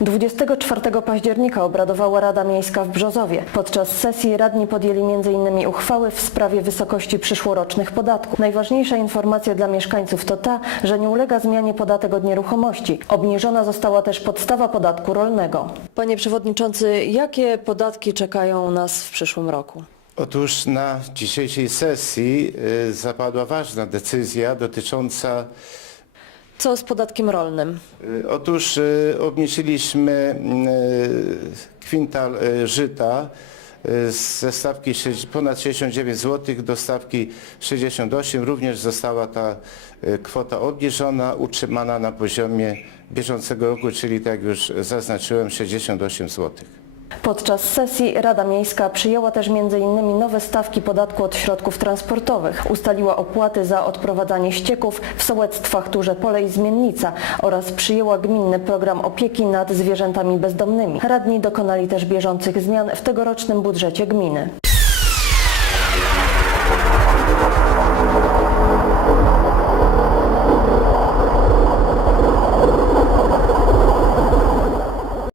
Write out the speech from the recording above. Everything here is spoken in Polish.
24 października obradowała Rada Miejska w Brzozowie. Podczas sesji radni podjęli m.in. uchwały w sprawie wysokości przyszłorocznych podatków. Najważniejsza informacja dla mieszkańców to ta, że nie ulega zmianie podatek od nieruchomości. Obniżona została też podstawa podatku rolnego. Panie Przewodniczący, jakie podatki czekają nas w przyszłym roku? Otóż na dzisiejszej sesji y, zapadła ważna decyzja dotycząca Co z podatkiem rolnym? y, Otóż y, obniżyliśmy y, kwintal żyta ze stawki ponad 69 zł do stawki 68. Również została ta kwota obniżona, utrzymana na poziomie bieżącego roku, czyli tak już zaznaczyłem 68 zł. Podczas sesji Rada Miejska przyjęła też m.in. nowe stawki podatku od środków transportowych. Ustaliła opłaty za odprowadzanie ścieków w sołectwach Turze Pole i Zmiennica oraz przyjęła gminny program opieki nad zwierzętami bezdomnymi. Radni dokonali też bieżących zmian w tegorocznym budżecie gminy.